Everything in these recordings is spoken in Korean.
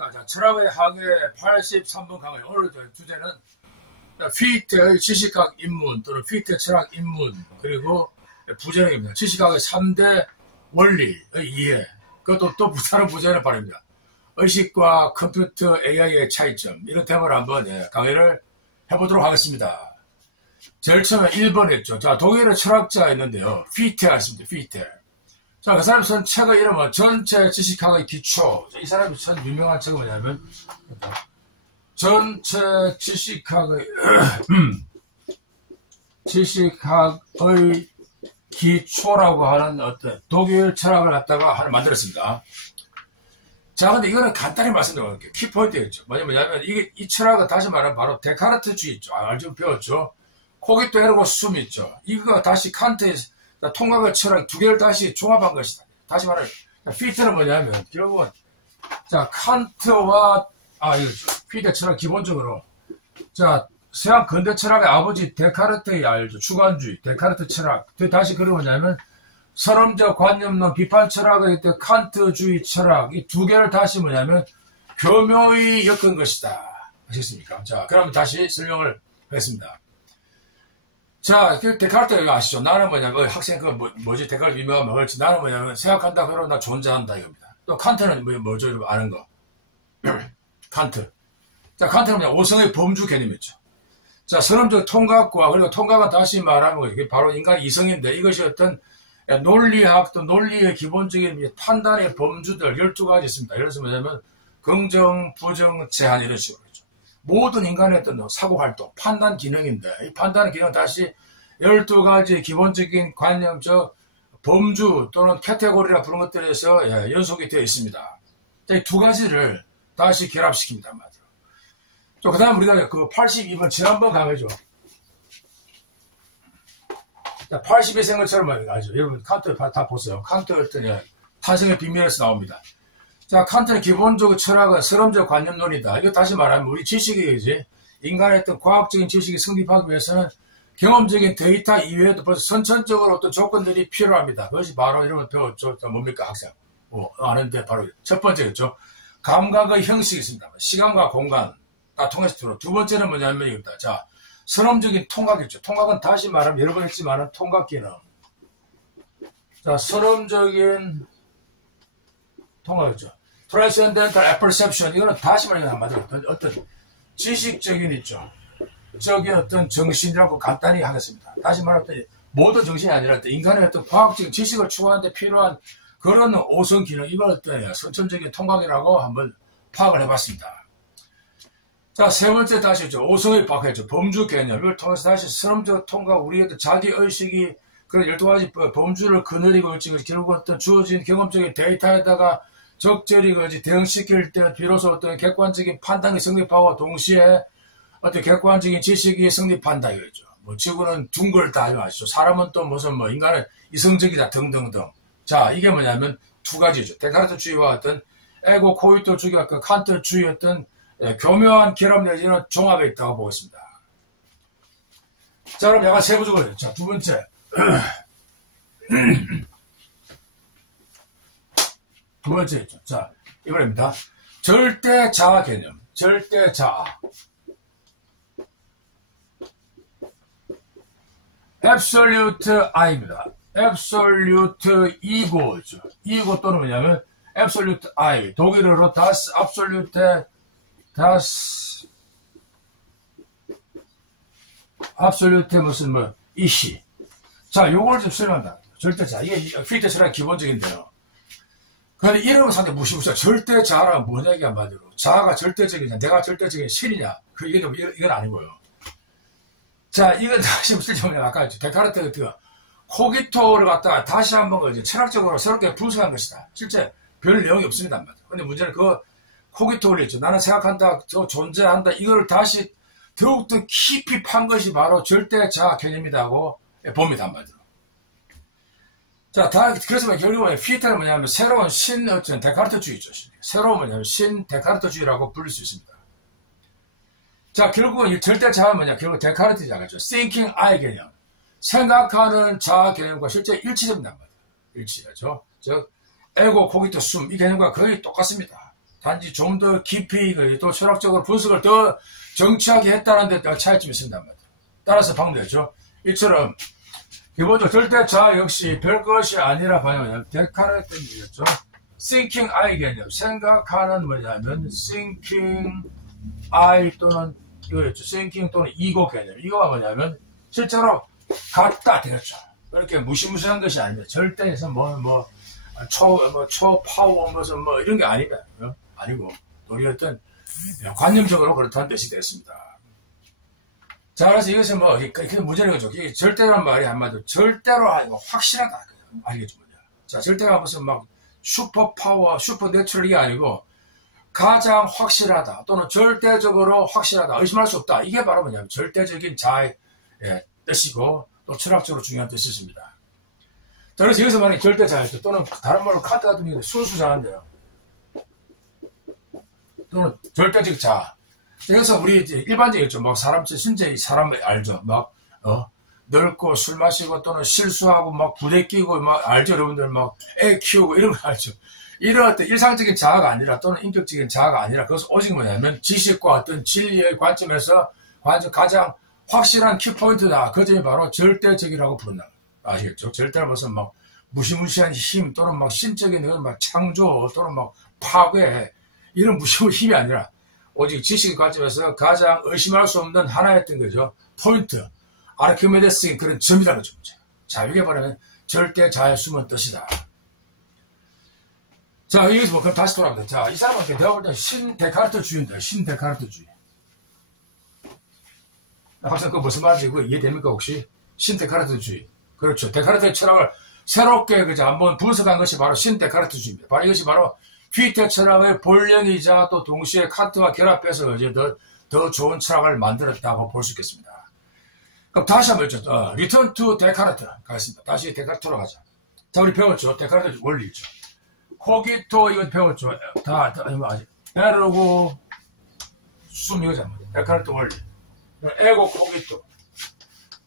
안녕하십니까. 자, 철학의 학의 83번 강의. 오늘 주제는 피테의 지식학 입문 또는 피테 철학 입문, 그리고 부제입니다. 지식학의 3대 원리의 이해. 그것도 또 다른 부제는 바랍니다. 의식과 컴퓨터 AI의 차이점. 이런 테마를 한번 강의를 해보도록 하겠습니다. 제일 처음에 1번 했죠. 자, 독일의 철학자 있는데요. 피테가 있습니다. 피테. 자, 그 사람 쓴 책의 이름은 전체 지식학의 기초. 이 사람이 참 유명한 책은 뭐냐면, 전체 지식학의 기초라고 하는 어떤 독일 철학을 갖다가 하나 만들었습니다. 자, 근데 이거는 간단히 말씀드릴게요. 키포인트였죠. 뭐냐면, 이 철학은 다시 말하면 바로 데카르트주의 있죠. 알죠? 배웠죠? 코기토 에르고 숨 있죠. 이거 다시 칸트의 통각의 철학 두 개를 다시 종합한 것이다. 다시 말해, 피테는 뭐냐면, 결국은, 자, 칸트와, 피테 철학 기본적으로, 자, 서양 근대 철학의 아버지 데카르트의 알죠. 주관주의, 데카르트 철학. 다시 그런 뭐냐면, 선험적 관념론 비판 철학의 칸트주의 철학, 이 두 개를 다시 뭐냐면, 교묘히 엮은 것이다. 아시겠습니까? 자, 그러면 다시 설명을 하겠습니다. 자, 데카르트 이거 아시죠? 나는 뭐냐면, 학생 뭐지? 데카르트 유명하면 그렇지. 나는 뭐냐면, 생각한다, 그러면 나 존재한다, 이겁니다. 또 칸트는 뭐죠? 이거 아는 거. 칸트. 자, 칸트는 뭐냐? 오성의 범주 개념이었죠. 자, 선험적 통각과, 그리고 통각은 다시 말하면, 이게 바로 인간의 이성인데, 이것이 어떤 논리학, 또 논리의 기본적인 판단의 범주들 12가지 있습니다. 예를 들어서 뭐냐면, 긍정, 부정, 제한, 이런 식으로. 모든 인간의 어떤 사고활동, 판단 기능인데, 이 판단 기능은 다시 12가지 기본적인 관념적 범주 또는 카테고리라 부르는 것들에서 연속이 되어 있습니다. 이 두 가지를 다시 결합시킵니다. 말이죠. 그 다음 우리가 그 82번 지난번 강의죠. 80의 생각처럼 알죠. 여러분 칸트 다 보세요. 칸트 어떤 탄생의 비밀에서 나옵니다. 자, 칸트는 기본적으로 철학은 실험적 관념론이다. 이거 다시 말하면 우리 지식이지. 인간의 어떤 과학적인 지식이 성립하기 위해서는 경험적인 데이터 이외에도 벌써 선천적으로 어떤 조건들이 필요합니다. 그것이 바로 이런 걸 배웠죠. 뭡니까, 학생? 아는데 바로 첫 번째였죠. 감각의 형식이 있습니다. 시간과 공간 다 통해서 들어. 두 번째는 뭐냐면 이겁니다. 자, 선험적인 통각이죠. 통각은 다시 말하면 여러 번 했지만 통각 기능. 자, 선험적인 통각이죠. Transcendental Apperception, 이거는 다시 말하면 한마디로 어떤 지식적인 있죠. 적인 어떤 정신이라고 간단히 하겠습니다. 다시 말하면 모든 정신이 아니라 인간의 어떤 과학적인 지식을 추구하는 데 필요한 그런 오성 기능, 이걸 어떤 선천적인 통각이라고 한번 파악을 해봤습니다. 자, 세 번째 다시 있죠. 오성의 파악했죠. 범주 개념, 이걸 통해서 다시 선험적 통각, 우리의 자기 의식이 그런 12가지 범주를 거느리고 있지, 결국 어떤 주어진 경험적인 데이터에다가 적절히 대응시킬 때 비로소 어떤 객관적인 판단이 성립하고 동시에 어떤 객관적인 지식이 성립한다 이거죠. 뭐 지구는 둥글다 하지 마시죠. 사람은 또 무슨 인간은 이성적이다 등등등. 자, 이게 뭐냐면 두 가지죠. 데카르트주의와 어떤 에고 코이토주의와 그 칸트주의 어떤 교묘한 결합 내지는 종합에 있다고 보겠습니다. 자, 그럼 약간 세부적으로. 자, 두 번째. 두 번째 있죠. 자, 이번입니다. 절대 자아 개념. 절대 자아. Absolute I입니다. Absolute Ego죠. Ego 또는 뭐냐면 Absolute I. 독일어로 Das Absolute, Das Absolute 무슨 이시. 자, 요걸 좀 설명한다. 절대 자아. 이게 피테 철학의 기본적인데요. 그런데 이름은 상당히 무시무시해. 절대 자아란 뭐냐, 이게 한마디로. 자아가 절대적이냐, 내가 절대적인 신이냐. 이건 아니고요. 자, 이건 다시 무슨 점이냐, 아까 데카르트 코기토를 갖다가 다시 한번 철학적으로 새롭게 분석한 것이다. 실제 별 내용이 없습니다. 근데 문제는 코기토를 있죠. 나는 생각한다, 존재한다. 이걸 다시 더욱더 깊이 판 것이 바로 절대 자아 개념이라고 봅니다. 한마디로. 자, 그래서 결국은 피테는 뭐냐면 새로운 데카르트주의죠. 새로운 뭐냐면 데카르트주의라고 부를 수 있습니다. 자, 결국은 이 절대 자아는 뭐냐? 결국 데카르트 자아죠. Thinking I 개념. 생각하는 자아 개념과 실제 일치된단 말이에요. 일치하죠. 즉, 에고, 코기토, 숨. 이 개념과 거의 똑같습니다. 단지 좀 더 깊이 또 철학적으로 분석을 더 정치하게 했다는 데 차이점이 있습니다. 따라서 방문했죠. 이처럼 기본적으로 절대자 역시 별것이 아니라 뭐냐면 데카르트였죠. thinking I 개념, 생각하는 뭐냐면 thinking I 또는 이거였죠. thinking 또는 ego 개념. 이거가 뭐냐면 실제로 같다 되겠죠. 그렇게 무시무시한 것이 아닙니다. 절대에서 초파워 무슨 이런 게 아니다. 아니고 우리 어떤 관념적으로 그렇다는 뜻이 됐습니다. 자, 그래서 이것은 그게 문제는 거죠. 이게 절대란 말이 한마디로 절대로 아니고 확실하다. 알겠죠? 자, 절대가 무슨 슈퍼파워, 슈퍼내추럴이 아니고 가장 확실하다 또는 절대적으로 확실하다, 의심할 수 없다. 이게 바로 뭐냐면 절대적인 자의 뜻이고 또 철학적으로 중요한 뜻이 있습니다. 자, 그래서 여기서 말하는 절대자의 뜻 또는 다른 말로 카트 같은 경우는 순수자인데요. 또는 절대적 자. 그래서 우리 일반적이죠. 사람 사람을 알죠. 넓고 술 마시고 또는 실수하고 부대 끼고 알죠. 여러분들 애 키우고 이런 거 알죠. 이런 어떤 일상적인 자아가 아니라 또는 인격적인 자아가 아니라 그것은 오직 뭐냐면 지식과 어떤 진리의 관점에서 가장 확실한 키포인트다. 그 점이 바로 절대적이라고 부른다. 아시겠죠? 절대는 무슨 무시무시한 힘 또는 신적인 창조 또는 파괴 이런 무시무시한 힘이 아니라 오직 지식의 관점에서 가장 의심할 수 없는 하나였던 거죠. 포인트. 아르키메데스인 그런 점이라는 거죠. 자, 이게 바로 절대자의 숨은 뜻이다. 자, 여기서 그럼 다시 돌아갑니다. 자, 이 사람한테 내가 볼 때 신데카르트주의인데, 신데카르트주의. 박사님, 그거 무슨 말인지 그거 이해됩니까, 혹시? 신데카르트주의. 그렇죠. 데카르트의 철학을 새롭게 한번 분석한 것이 바로 신데카르트주의입니다. 바로 이것이 바로 피테 철학의 본령이자 또 동시에 칸트와 결합해서 이제 더 좋은 철학을 만들었다고 볼 수 있겠습니다. 그럼 다시 한번 있죠. Return to 데카르트 가겠습니다. 다시 데카르트로 가자. 자, 우리 배웠죠. 데카르트 원리 있죠. 코기토 이거 배웠죠. 에르고 숨 이거 잘못. 데카르트 원리. 에고 코기토.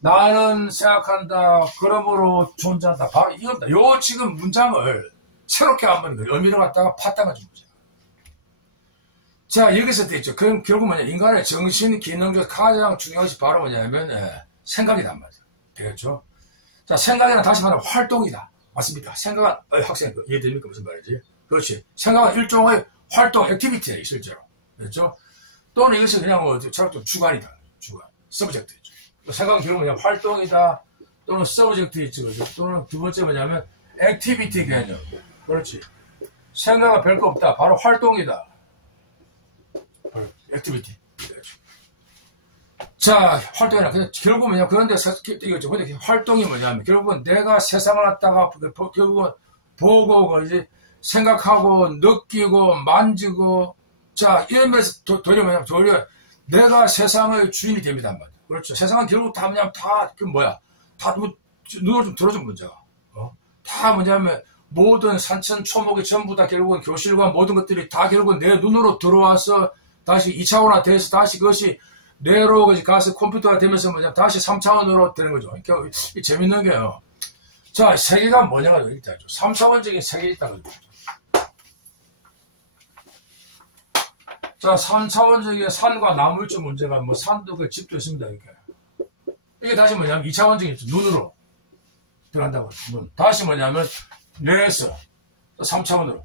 나는 생각한다. 그러므로 존재한다. 바로 이겁니다. 요 지금 문장을 새롭게 한번 의미를 갖다가 파다가 준 거죠. 자, 여기서 되죠. 그럼 결국 뭐냐. 인간의 정신 기능 중 가장 중요한 것이 바로 뭐냐면 생각이란 말이죠. 되겠죠? 자, 생각이란 다시 말하면 활동이다. 맞습니까? 생각은, 학생, 이해됩니까? 무슨 말이지? 그렇지. 생각은 일종의 활동, 액티비티예요, 실제로. 그렇죠? 또는 이것이 그냥 철학적 주관이다. 주관. 서브젝트죠. 생각은 결국 그냥 활동이다. 또는 서브젝트 있죠. 또는 두 번째 뭐냐면, 액티비티 개념. 그렇지. 생각은 별거 없다. 바로 활동이다. 액티비티. 자, 활동이라. 결국은 뭐냐. 그런데 이거죠. 근데 활동이 뭐냐면, 결국은 내가 세상을 갖다가, 결국은 보고, 이제 생각하고, 느끼고, 만지고, 자, 이러면서 도리어 뭐냐면, 도리어 내가 세상의 주인이 됩니다. 그렇죠. 세상은 결국 다 뭐냐면, 다 눈으로 좀 들어준 문제가. 다 뭐냐면, 모든 산천, 초목이 전부 다 결국은 교실과 모든 것들이 다 결국은 내 눈으로 들어와서 다시 2차원화 돼서 다시 그것이 뇌로 가서 컴퓨터가 되면서 뭐냐 다시 3차원으로 되는 거죠. 그러니까 재밌는 게요. 자, 세계가 뭐냐가 여기 있다. 3차원적인 세계에 있다는 거죠. 자, 3차원적인 산과 나무일주 문제가 산도 집도 있습니다. 이렇게. 이게 다시 뭐냐면 2차원적인 눈으로 들어간다고. 다시 뭐냐면 뇌에서 3차원으로.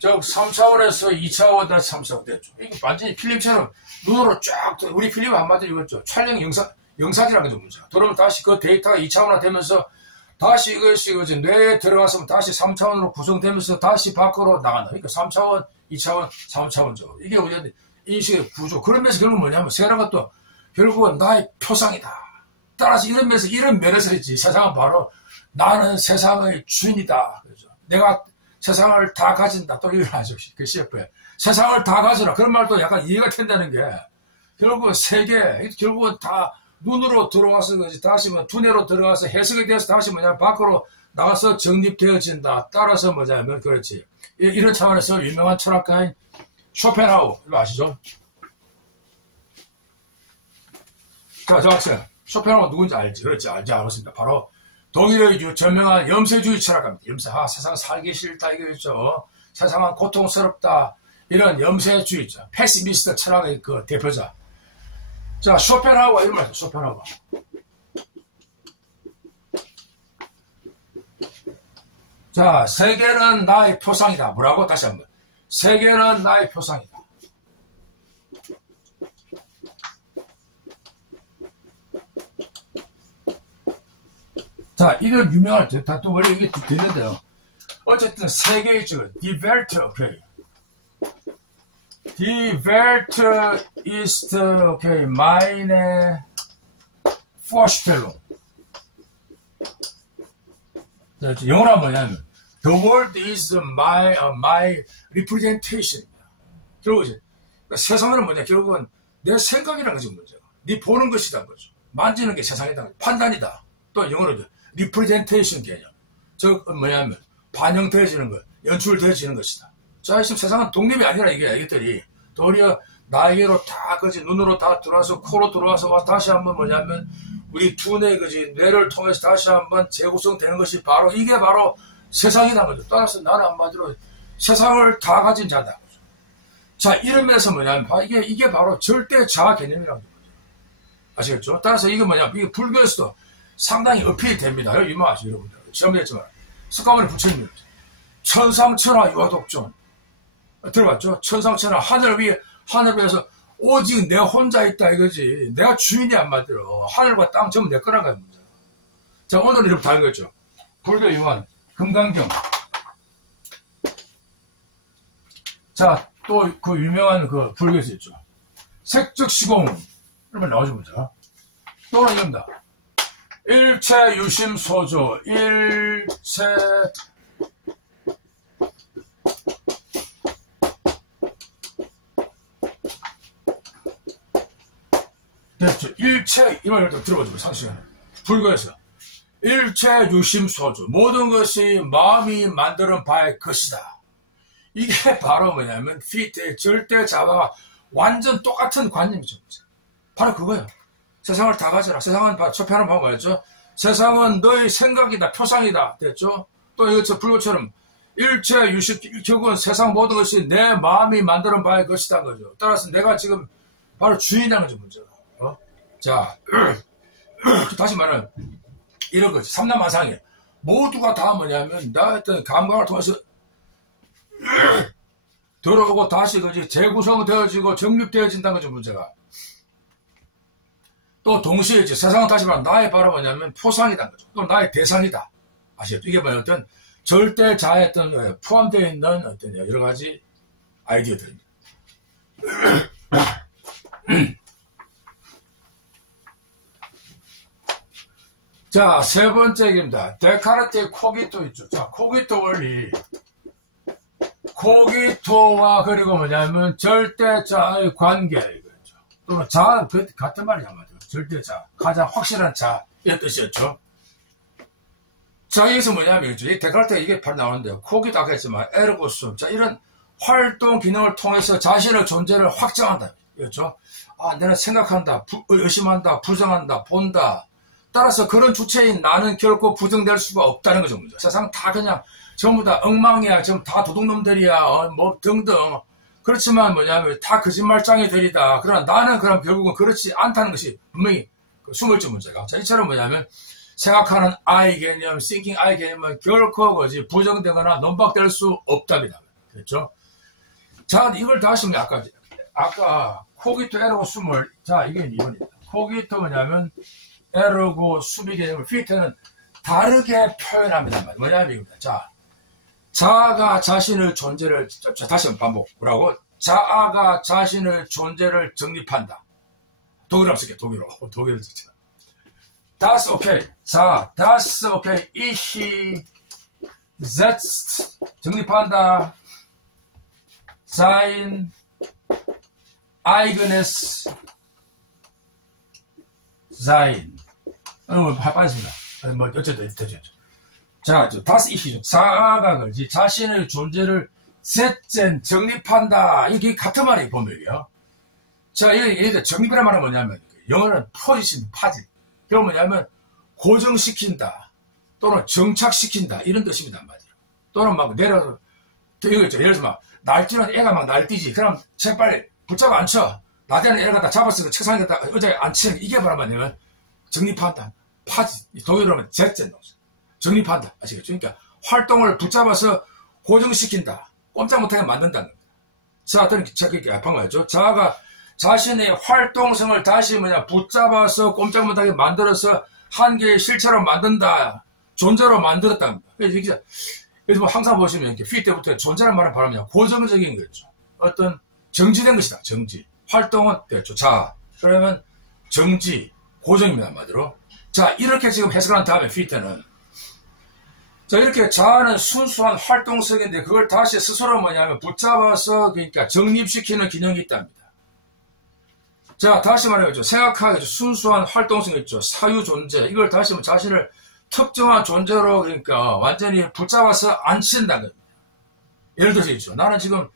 즉 3차원에서 2차원 다시 3차원 됐죠. 이게 완전히 필름처럼 눈으로 쫙 우리 필름 한마디로 이거죠. 촬영 영상이라는 거죠. 문제가. 그러면 다시 그 데이터가 2차원화 되면서 다시 이것이 뇌에 들어가서 다시 3차원으로 구성되면서 다시 밖으로 나간다. 그러니까 3차원, 2차원, 3차원적으로. 이게 우리가 인식의 구조. 그러면서 결국은 뭐냐면 세라는 것도 결국은 나의 표상이다. 따라서 이러면서 이런 면에서 있지. 세상은 바로 나는 세상의 주인이다. 그렇죠. 내가 세상을 다 가진다. 또 이걸 하죠. 그 CF에. 세상을 다 가져라. 그런 말도 약간 이해가 된다는 게, 결국은 세계, 결국은 다 눈으로 들어와서, 다시 두뇌로 들어가서 해석이 돼서 다시 밖으로 나가서 정립되어진다. 따라서 뭐냐면, 그렇지. 이런 차원에서 유명한 철학가인 쇼펜하우, 이거 아시죠? 자, 저 학생. 쇼펜하우가 누군지 알지? 그렇지. 알았습니다. 바로 독일의 저명한 염세주의 철학가입니다. 세상 살기 싫다 이거죠. 세상은 고통스럽다. 이런 염세주의자, 패시미스트 철학의 그 대표자. 자, 쇼펜하우어 이런 말이죠. 쇼펜하우어. 자, 세계는 나의 표상이다. 뭐라고? 다시 한번. 세계는 나의 표상이다. 자, 이런 유명한, 또 원래 이게 되는데요. 어쨌든 세계의 즉, Die Welt, 오케이. Die Welt ist, 오케이, meine Vorstellung. 자, 영어로 하면 뭐냐면, The world is my representation. 결국 이제, 그러니까 세상은 뭐냐, 결국은 내 생각이라는 거지, 문제가. 네 보는 것이다, 거죠. 만지는 게 세상이다. 판단이다. 또 영어로 representation 개념. 즉, 뭐냐면, 반영되어지는 것, 연출되어지는 것이다. 자, 지금 세상은 독립이 아니라 이것들이 도리어 나에게로 다, 그지, 눈으로 다 들어와서, 코로 들어와서, 다시 한번 뭐냐면, 우리 두뇌, 그지, 뇌를 통해서 다시 한번 재구성되는 것이 바로, 이게 바로 세상이라는 거죠. 따라서 나는 한마디로 세상을 다 가진 자다. 자, 이런 면에서 뭐냐면, 이게 바로 절대 자아 개념이라는 거죠. 아시겠죠? 따라서 이게 뭐냐면, 이게 불교에서도 상당히 어필이 됩니다. 유명하죠, 여러분들. 시험했지만. 석가모니 부처님. 천상천하 유아독존. 들어봤죠? 천상천하 하늘 위에서 오직 내 혼자 있다 이거지. 내가 주인이 안 만들어. 하늘과 땅 전부 내 거란 거야. 자, 오늘은 이렇게 다른 거죠. 불교 유한 금강경. 자, 또 그 유명한 그 불교에서 있죠. 색즉 시공. 그러면 나오죠, 문제가. 또는 이겁니다. 일체 유심 소조. 일체 됐죠. 일체, 이 말을 좀 들어보죠. 상식은. 불교에서. 일체 유심소주. 모든 것이 마음이 만드는 바의 것이다. 이게 바로 뭐냐면, 피트의 절대 자아와 완전 똑같은 관념이죠. 바로 그거예요. 세상을 다 가져라. 세상은, 초편한 방법 뭐였죠? 세상은 너의 생각이다. 표상이다. 됐죠? 또 이것처럼, 불교처럼, 일체 유심, 결국은 세상 모든 것이 내 마음이 만드는 바의 것이다. 거죠. 따라서 내가 지금 바로 주인이라는 거죠, 문제가. 자, 다시 말하면, 이런 거지. 삼남아상이에요. 모두가 다 뭐냐면, 나 어떤 감각을 통해서, 들어오고 다시 그지, 재구성되어지고 정립되어진다는 거죠, 문제가. 또 동시에 이제 세상은 다시 말하면, 나의 바로 뭐냐면, 포상이다는 거죠. 또 나의 대상이다. 아시겠죠? 이게 뭐냐, 어떤, 절대 자아에 어떤, 포함되어 있는 어떤 여러 가지 아이디어들입니다. 자, 세 번째 얘기입니다. 데카르트의 코기토 있죠. 자, 코기토 원리. 코기토와 그리고 뭐냐면 절대자의 관계 이거죠. 또는 자, 같은 말이란 말이죠. 절대자. 가장 확실한 자. 이런 뜻이었죠. 자, 여기서 뭐냐면, 이 데카르트가 이게 바로 나오는데요. 코기도 아까 했지만, 에르고숨. 자, 이런 활동 기능을 통해서 자신의 존재를 확정한다. 이거죠. 아, 내가 생각한다. 의심한다. 부정한다. 본다. 따라서 그런 주체인 나는 결코 부정될 수가 없다는 거죠. 세상 다 그냥 전부 다 엉망이야. 전부 다 도둑놈들이야. 뭐 등등. 그렇지만 뭐냐면 다 거짓말장이들이다. 그러나 나는 그럼 결국은 그렇지 않다는 것이 분명히 숨을지 문제가. 자, 이처럼 뭐냐면 생각하는 I 개념, thinking I 개념은 결코 그지 부정되거나 논박될 수 없답니다. 그렇죠? 자, 이걸 다시 아까 코기토 에르고 숨을 자, 이게 2번입니다. 코기토 뭐냐면 에르고 수비 개념을 피트는 다르게 표현합니다. 뭐냐면 이겁니다. 자, 자아가 자신의 존재를 다시 한번 반복. 뭐라고? 자아가 자신의 존재를 정립한다. 독일어 쓸게요. 독일어 쓰자. Das okay. 자, das okay. Ich setzt 정립한다. Sein eigenes Sein. 빠졌습니다. 뭐, 어쨌든, 되죠. 자, das Ich죠. 자아가 그지 자신의 존재를 세tzen, 정립한다. 이게 같은 말이에요, 보면요. 자, 얘들 정립이란 말은 뭐냐면, 영어는 포지션, 파질. 그건 뭐냐면, 고정시킨다. 또는 정착시킨다. 이런 뜻입니다, 한마디로. 또는 막 내려서, 이거 있죠. 예를 들어서 막, 날뛰는 애가 막 날뛰지. 그럼 재빨리 붙잡아 앉혀. 나대는 애가 다 잡았으니까 책상에 다 의자에 앉히는 이게 바로 뭐냐면 정립한다. 파지. 독일어로 하면 제tzen. 정립한다. 아시겠죠? 그러니까 활동을 붙잡아서 고정시킨다. 꼼짝 못하게 만든다는 겁니다. 자, 제가 방금했죠. 자아가 자신의 활동성을 다시 붙잡아서 꼼짝 못하게 만들어서 한 개의 실체로 만든다. 존재로 만들었답니다. 그래서 뭐 항상 보시면 이렇게 피 때부터 존재란 말은 바로 고정적인 거죠. 어떤 정지된 것이다. 정지. 활동은 됐죠. 자, 그러면 정지, 고정입니다. 한마디로. 자, 이렇게 지금 해석한 다음에 피 때는 자, 이렇게 자아는 순수한 활동성인데 그걸 다시 스스로 붙잡아서 그러니까 정립시키는 기능이 있답니다. 자, 다시 말해보죠. 생각하겠죠. 순수한 활동성이 있죠. 사유 존재. 이걸 다시 자신을 특정한 존재로 그러니까 완전히 붙잡아서 앉힌다는 겁니다. 예를 들어서 있죠. 나는 지금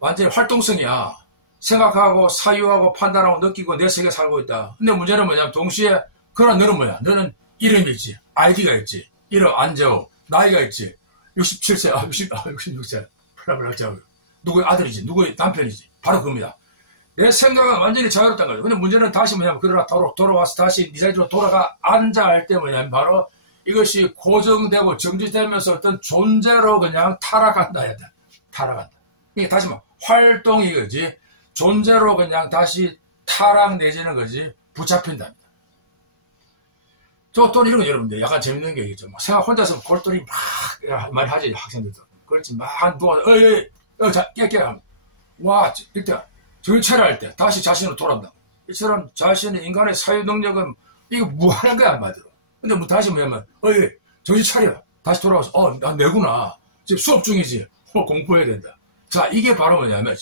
완전히 활동성이야. 생각하고 사유하고 판단하고 느끼고 내 세계에 살고 있다. 근데 문제는 뭐냐면 동시에 그러나 너는 뭐야? 너는 이름이 있지. 아이디가 있지. 이름 안재호. 나이가 있지. 67세, 66세. 누구의 아들이지. 누구의 남편이지. 바로 그겁니다. 내 생각은 완전히 자유롭다는 거죠. 근데 문제는 다시 그러나 돌아와서 다시 네 자리로 돌아가 앉아 할 때 바로 이것이 고정되고 정지되면서 어떤 존재로 그냥 타락한다 해야 돼. 타락한다. 이게 다시 활동이 거지. 존재로 그냥 다시 타락 내지는 거지. 붙잡힌다. 또 이런 거 여러분들 약간 재밌는 게 있죠. 생각 혼자서 골똘히 막 많이 하지 학생들도. 그렇지 막 누워 깨 하면 와 일단 정신 차려 할 때 다시 자신으로 돌아온다. 이처럼 자신의 인간의 사유 능력은 이거 무한한 거야 한마디로. 근데 다시 뭐냐면 정신 차려 다시 돌아와서 나 내구나 지금 수업 중이지 공부해야 된다. 자 이게 바로 뭐냐면요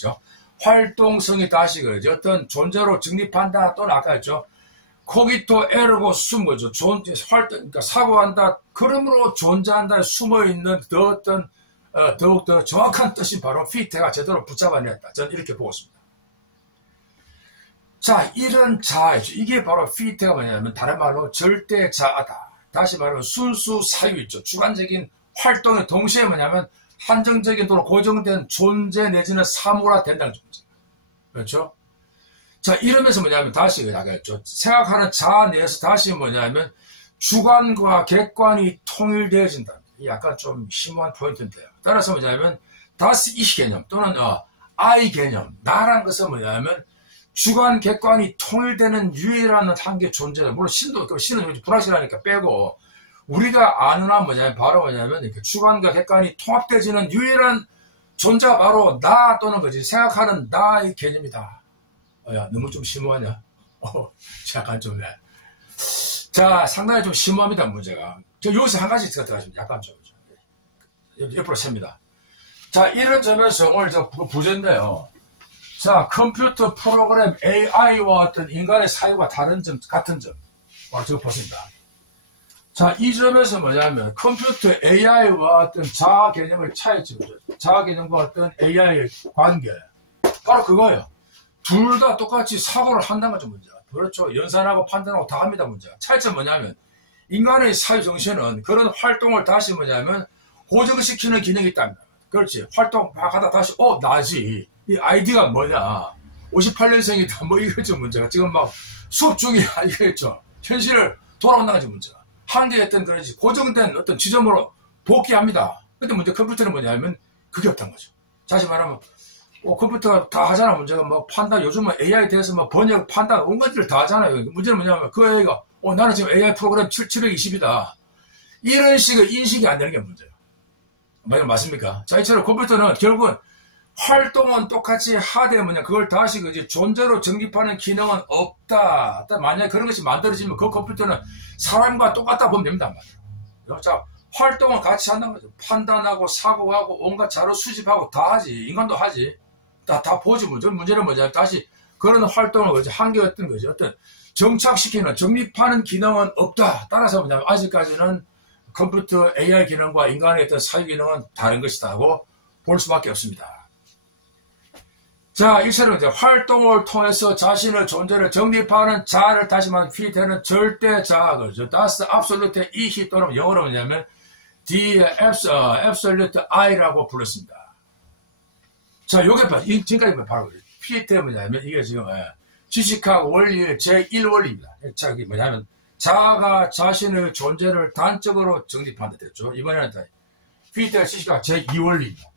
활동성이 다시 그러죠. 어떤 존재로 정립한다 또는 아까 했죠. 코기토 에르고 숨 거죠. 그러니까 사고한다. 그러므로 존재한다에 숨어있는 더욱더 정확한 뜻이 바로 피테가 제대로 붙잡아냈다. 저는 이렇게 보고 있습니다. 자, 이런 자아이죠. 이게 바로 피테가 뭐냐면 다른 말로 절대 자아다. 다시 말하면 순수 사유 있죠. 주관적인 활동의 동시에 뭐냐면 한정적인 또는 고정된 존재 내지는 사물화 된다는 존재. 그렇죠? 자, 이러면서 뭐냐면 다시 나가겠죠. 생각하는 자아 내에서 다시 뭐냐면 주관과 객관이 통일되어진다. 약간 좀 심오한 포인트인데요. 따라서 뭐냐면 다스 이 개념 또는 I 개념, 나라는 것은 뭐냐면 주관, 객관이 통일되는 유일한 한계 존재다. 물론 신은 불확실하니까 빼고 우리가 아는 한 바로 이렇게 주관과 객관이 통합되지는 유일한 존재가 바로 나 또는 거지 생각하는 나의 개념이다. 야, 너무 좀 심오하냐? 약간 좀, 네. 자, 상당히 좀 심오합니다, 문제가. 여기서 한 가지 들어가시면 약간 좀, 옆으로 셉니다. 자, 이런 점에서 오늘 부제인데요. 자, 컴퓨터 프로그램 AI와 어떤 인간의 사유가 다른 점, 같은 점. 저거 보십니다. 자, 이 점에서 뭐냐면, 컴퓨터 AI와 어떤 자아 개념의 차이점이죠. 자아 개념과 어떤 AI의 관계. 바로 그거예요. 둘 다 똑같이 사고를 한다는 거죠, 문제가. 그렇죠. 연산하고 판단하고 다 합니다, 문제가. 차이점 뭐냐면, 인간의 사유 정신은 그런 활동을 다시 고정시키는 기능이 있답니다. 그렇지. 활동 막 하다 다시, 나지. 이 아이디가 뭐냐. 58년생이다. 이거죠, 문제가. 지금 막 수업 중이야. 이거겠죠. 현실을 돌아온다는 거죠, 문제가. 한계했던 그런지 고정된 어떤 지점으로 복귀합니다. 근데 문제 컴퓨터는 뭐냐면, 그게 없다는 거죠. 다시 말하면, 컴퓨터가 다 하잖아, 문제가. 판단, 요즘은 AI에 대해서 번역, 판단, 온 것들을 다 하잖아요. 문제는 뭐냐면, 그 AI가, 나는 지금 AI 프로그램 720이다. 이런 식의 인식이 안 되는 게 문제예요. 맞습니까? 자, 이처럼 컴퓨터는 결국은 활동은 똑같이 하되 그걸 다시 존재로 정립하는 기능은 없다. 만약에 그런 것이 만들어지면 그 컴퓨터는 사람과 똑같다 보면 됩니다. 자, 활동은 같이 한다는 거죠. 판단하고 사고하고 온갖 자료 수집하고 다 하지. 인간도 하지. 다 보지. 문제는 뭐냐. 다시 그런 활동을 한계였던 거죠. 어떤 정착시키는, 정립하는 기능은 없다. 따라서 뭐냐면 아직까지는 컴퓨터 AI 기능과 인간의 어떤 사유 기능은 다른 것이다 하고 볼 수밖에 없습니다. 자, 이처럼 활동을 통해서 자신의 존재를 정립하는 자아를 다시 말하면 피테는 절대 자아, 그죠. Das absolute Ich 또는 영어로 뭐냐면 The absolute I라고 불렀습니다. 자, 요게 지금까지 바로 P때 뭐냐면 이게 지금 지식학 원리의 제1원리입니다. 자, 이게 뭐냐면 자아가 자신의 존재를 단적으로 정립한다 됐죠. 이번에는 P때가 지식학 제2원리입니다.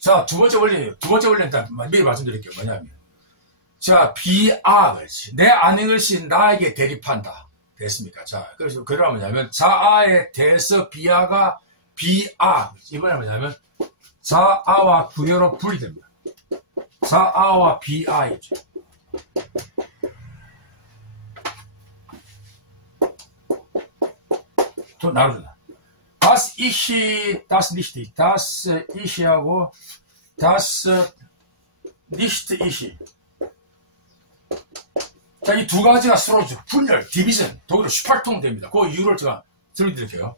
자, 두 번째 원리는 일단 미리 말씀드릴게요. 뭐냐면 자, 비아, 내 아는 것이 나에게 대립한다. 됐습니까? 자, 그래서 그러면 뭐냐면 자아에 대해서 비아가 비아. 이번에 뭐냐면 자아와 구여로 분리됩니다. 자아와 비아이죠. 또 나누다. Das Ich, das nicht, das Ich하고 das nicht Ich. 자, 이 두 가지가 서로 분열, 디비전, 독일어 슈팔통 됩니다. 그 이유를 제가 들려드릴게요.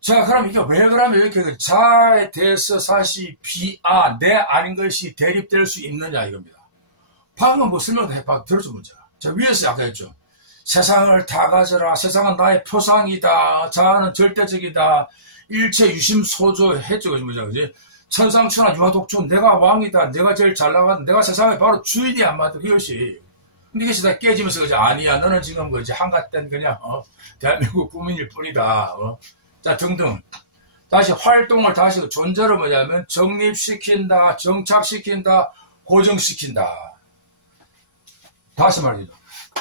자, 그럼 이게 왜 그러면 이렇게 자아에 대해서 사실 비아, 내 아닌 것이 대립될 수 있느냐 이겁니다. 방금 뭐 설명도 들었죠, 문제가. 자, 위에서 아까 했죠. 세상을 다 가져라. 세상은 나의 표상이다. 자아는 절대적이다. 일체 유심소조 했죠, 문제가. 그지? 천상천하 유화독존, 내가 왕이다. 내가 제일 잘 나가다. 내가 세상의 바로 주인이 안 맞다. 이것이. 근데 이것이 다 깨지면서, 그지? 아니야. 너는 지금 그지? 한갓된 그냥, 대한민국 국민일 뿐이다. 자, 등등. 다시 활동을 다시 존재를 뭐냐면 정립시킨다, 정착시킨다, 고정시킨다. 다시 말이죠.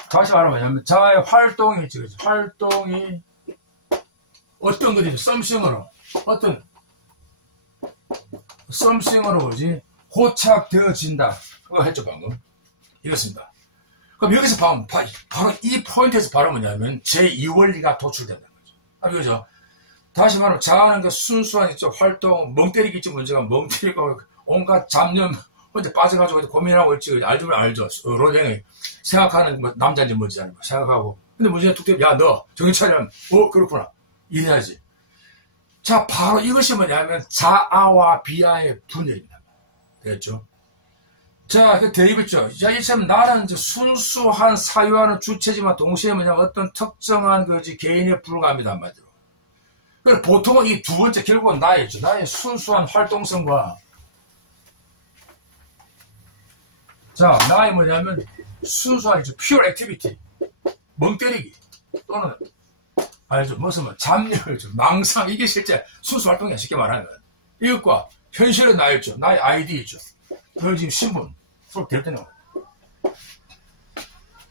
다시 말하면 뭐냐면 자아의 활동이 어떤 것이죠? 썸씽으로 뭐지? 고착되어진다. 그거 했죠, 방금. 이렇습니다. 그럼 여기서 바로 이 포인트에서 바로 뭐냐면 제2원리가 도출된다는 거죠. 그죠? 다시 말하면 자아는 그 순수한 활동, 멍때리기 있죠, 문제가. 멍때리고 온갖 잡념, 혼자 빠져가지고 고민하고 있지. 알죠. 로댕이 생각하는 뭐 남자인지 뭔지 아니고 생각하고. 근데 문제는 툭 야, 너 정신 차리면, 그렇구나. 이래야지. 자, 바로 이것이 뭐냐면 자아와 비아의 분열입니다. 됐죠? 자, 그 대입했죠. 자, 이처럼 나는 이제 순수한 사유하는 주체지만 동시에 뭐냐면 어떤 특정한 개인에 불과합니다, 한마디로. 그래서 보통은 이 두 번째 결국은 나의 순수한 활동성과 자, 나의 뭐냐면 순수한 pure activity, 멍 때리기 또는 알죠? 무슨 잡념, 망상, 이게 실제 순수 활동이야, 쉽게 말하는 거야. 이것과 현실의 나였죠. 나의 아이디 있죠. 그걸 지금 신분 서로 대립되는 거야.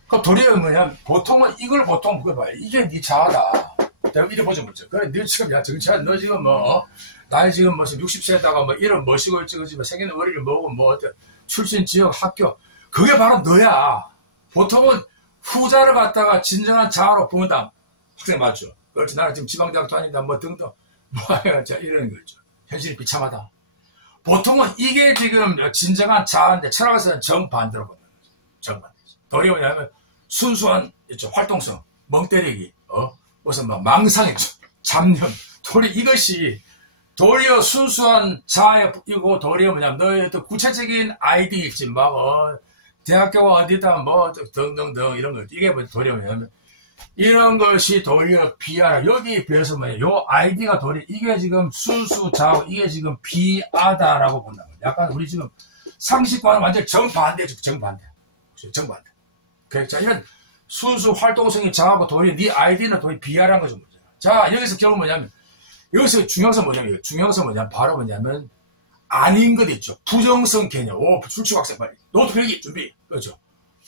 그 도리어 뭐냐면 보통은 이걸 그거 봐요. 이게 네 자아다. 이래 보자 문제. 그래, 너 지금 정치한 너 지금 나이 지금 60세에다가 이런 멋이고 있지, 생기는 머리를 뭐고 출신 지역 학교 그게 바로 너야. 보통은 후자를 갖다가 진정한 자아로 본다. 학생 맞죠? 그렇지. 나는 지금 지방대학도 아니다. 등등. 이러는 거죠. 현실이 비참하다. 보통은 이게 지금 진정한 자아인데 철학에서는 정반대로 보는 거죠. 정반대죠. 도리어 뭐냐면 순수한 활동성, 멍 때리기, 무슨 망상이죠. 잡념. 이것이 도리어 순수한 자아이고 도리어 뭐냐면 너의 어떤 구체적인 아이디일지 대학교가 어디다 등등등 이런 거 이게 도리어 뭐냐면 이런 것이 도리어 비아라. 여기에 비해서 요 아이디가 도리어 이게 지금 순수 자아 이게 지금 비아다라고 본다. 약간 우리 지금 상식과는 완전 정반대죠. 정반대. 자, 이런 순수 활동성이 자아고 도리어 네 아이디는 도리어 비아라는 거죠. 자, 여기서 결국 뭐냐면 여기서 중요한 뭐냐면 바로 뭐냐면 아닌 것 있죠. 부정성 개념. 출치학생 빨리. 노트 필기 준비. 그렇죠.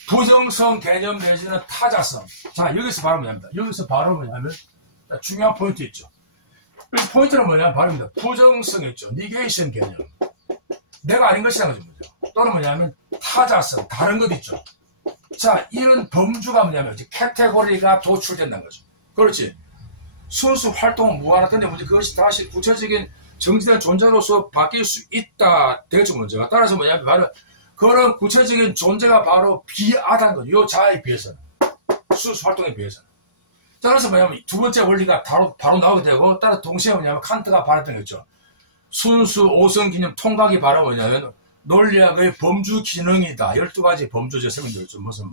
부정성 개념 내지는 타자성. 자, 여기서 바로 뭐냐면 중요한 포인트 있죠. 그래서 포인트는 뭐냐면 바로입니다. 부정성 있죠. 니게이션 개념. 내가 아닌 것이라는 거죠. 또는 뭐냐면 타자성. 다른 것 있죠. 자, 이런 범주가 뭐냐면 카테고리가 도출된다는 거죠. 그렇지. 순수 활동은 무한하던데 그것이 다시 구체적인 정지된 존재로서 바뀔 수 있다. 되겠죠, 문제가. 따라서 뭐냐면 바로 그런 구체적인 존재가 바로 비하다는 거죠. 요 자아에 비해서는. 순수 활동에 비해서는. 따라서 뭐냐면 두 번째 원리가 바로 나오게 되고, 따라서 동시에 뭐냐면 칸트가 말했던 거죠. 순수, 오성 기념, 통각이 바로 뭐냐면 논리학의 범주 기능이다. 12가지 범주제 설명되었죠. 무슨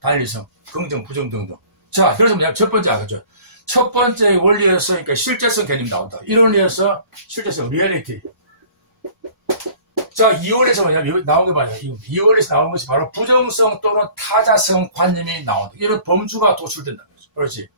단일성, 긍정, 부정 등등. 자, 그래서 뭐냐면 첫 번째 알겠죠. 첫 번째 원리에서 그러니까 실제성 개념이 나온다. 이 원리에서 실제성, 리얼리티. 자, 2월에서 뭐냐면 나온 게 뭐냐. 2월에서 나온 것이 바로 부정성 또는 타자성 관념이 나온다. 이런 범주가 도출된다는 거죠. 그렇지.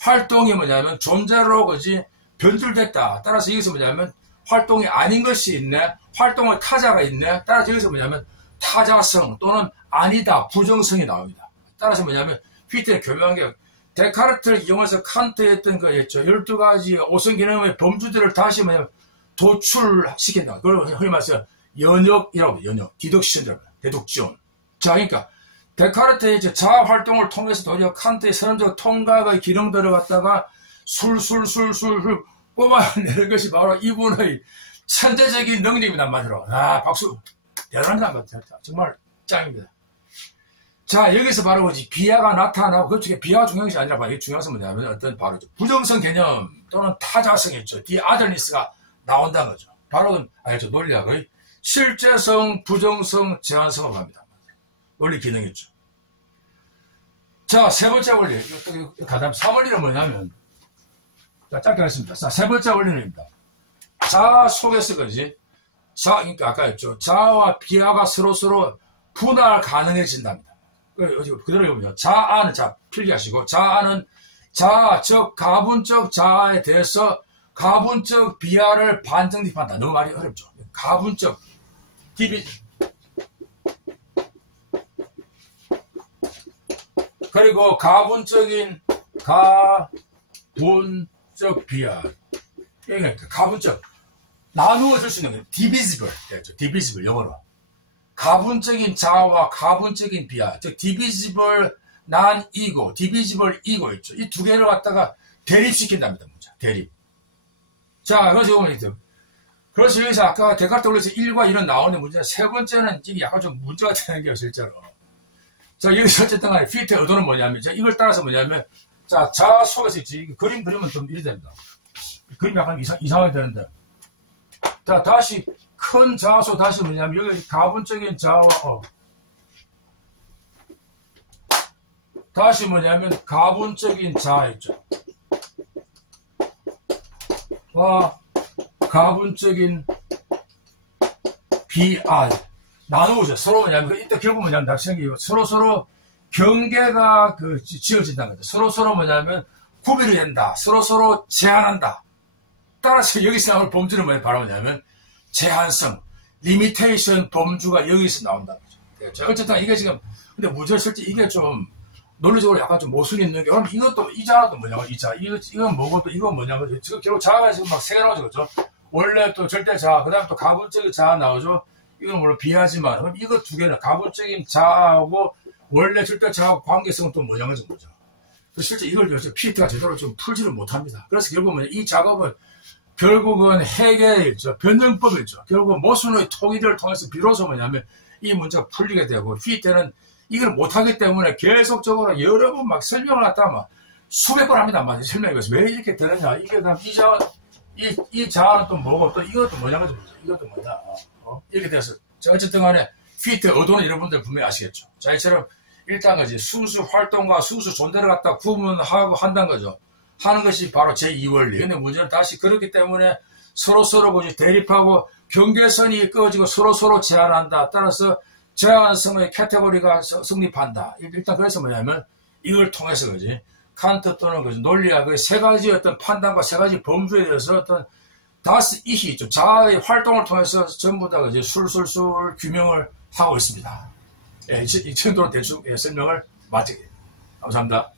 활동이 뭐냐면 존재로 그지 변질됐다. 따라서 여기서 뭐냐면 활동이 아닌 것이 있네. 활동의 타자가 있네. 따라서 여기서 뭐냐면 타자성 또는 아니다. 부정성이 나옵니다. 따라서 뭐냐면 휘트의 교묘한 게 데카르트를 이용해서 칸트에 했던 거였죠. 12가지 오성 개념의 범주들을 다시 뭐냐면 도출시킨다. 그걸 흔히 말해서 연역이라고 해요. 연역. 디덕션이라고 해요. 데둑션. 자, 그러니까 데카르트의 자아 활동을 통해서 도리어 칸트의 선언적 통각의 기능들을 갖다가 술술 뽑아내는 것이 바로 이분의 천재적인 능력이란 말이로. 아, 박수. 대단한 것 같아요. 정말 짱입니다. 자, 여기서 바로 뭐지? 비하가 나타나고, 그쪽에 비하가 중요한 것이 아니라, 이 중요한 것은 뭐냐면, 어떤 바로 부정성 개념 또는 타자성이 있죠. 디아들니스가 나온다는 거죠. 바로, 알죠? 논리학의 실제성, 부정성, 제한성을 합니다. 논리 기능이 있죠. 자, 세 번째 원리. 가장 3원리는 뭐냐면, 자, 짧게 하겠습니다. 자, 세 번째 원리입니다. 자아 속에서 그지? 그러니까 아까 했죠. 자아와 비하가 서로서로 분할 가능해진답니다. 그대로 보면 자아는 필기하시고 자아는 자아 즉 가분적 자아에 대해서 가분적 비하를 반증립한다. 너무 말이 어렵죠. 가분적 그리고 가분적 비하. 그러니까 가분적 나누어 줄 수 있는 게 divisible 되죠. divisible 영어로. 가분적인 자아와 가분적인 비하, 즉 divisible non-ego, divisible ego 있죠. 이 두 개를 갖다가 대립시킨답니다. 문제. 대립. 자, 그래서 그래서 여기서 아까 데카르트 원리에서 1과 1은 나오는 문제는 세 번째는 이게 약간 좀 문제가 되는 게요, 실제로. 자, 여기서 어쨌든 간에 피트의 의도는 뭐냐면, 자, 이걸 따라서 뭐냐면, 자, 자아 속에서 있지. 그림 그리면 좀 이래 됩니다. 그림이 약간 이상하게 되는데. 자, 다시 큰 자아소 다시 뭐냐면 여기 가분적인 자아와 다시 뭐냐면 가분적인 자아 있죠. 와 가분적인 비아 나누죠. 서로 뭐냐면 이때 결국 뭐냐면 납생기고 서로 경계가 지어진다는 거죠. 서로 뭐냐면 구별이 된다. 서로 제한한다. 따라서 여기서 나올 범주는 뭐냐 바로 뭐냐면 제한성, 리미테이션 범주가 여기서 나온다는 거죠. 어쨌든 이게 지금 근데 문제는 실제 이게 좀 논리적으로 약간 좀 모순이 있는 게 그럼 이것도 이 자아도 뭐냐면 이 자아 이건 뭐고 또 이건 뭐냐면 지금 결국 자아가 지금 막 세 개 나오죠. 그렇죠? 원래 또 절대 자아 그다음에 또 가분적인 자아 나오죠. 이건 물론 비하지만 그럼 이거 두 개는 가분적인 자아하고 원래 절대 자아하고 관계성은 또 뭐냐는 거죠. 실제 이걸 피트가 제대로 좀 풀지를 못합니다. 그래서 결국은 이 작업은 결국은 해결이죠. 변증법이죠. 결국은 모순의 통일을 통해서 비로소 뭐냐면 이 문제가 풀리게 되고 피트는 이걸 못하기 때문에 계속적으로 여러 번 막 설명을 갖다가 막 수백 번 합니다. 막 설명해서 왜 이렇게 되느냐. 이게 다 이 자아는 또 뭐고 또 이것도 뭐냐는 거죠. 이것도 뭐냐. 이렇게 돼서 어쨌든 간에 피트의 의도는 여러분들 분명히 아시겠죠. 자, 이처럼 일단 거지 순수 활동과 순수 존재를 갖다 구분하고 한다는 거죠. 하는 것이 바로 제2원리. 근데 문제는 다시 그렇기 때문에 서로 대립하고 경계선이 꺼지고 서로 제한한다. 따라서 제한성의 카테고리가 성립한다. 일단 그래서 뭐냐면 이걸 통해서 그지 칸트 또는 그지 논리학의 세 가지 어떤 판단과 세 가지 범주에 대해서 어떤 다스 이히 있죠. 자아의 활동을 통해서 전부 다 그지 술술술 규명을 하고 있습니다. 이 정도로 대충 설명을 마치겠습니다. 감사합니다.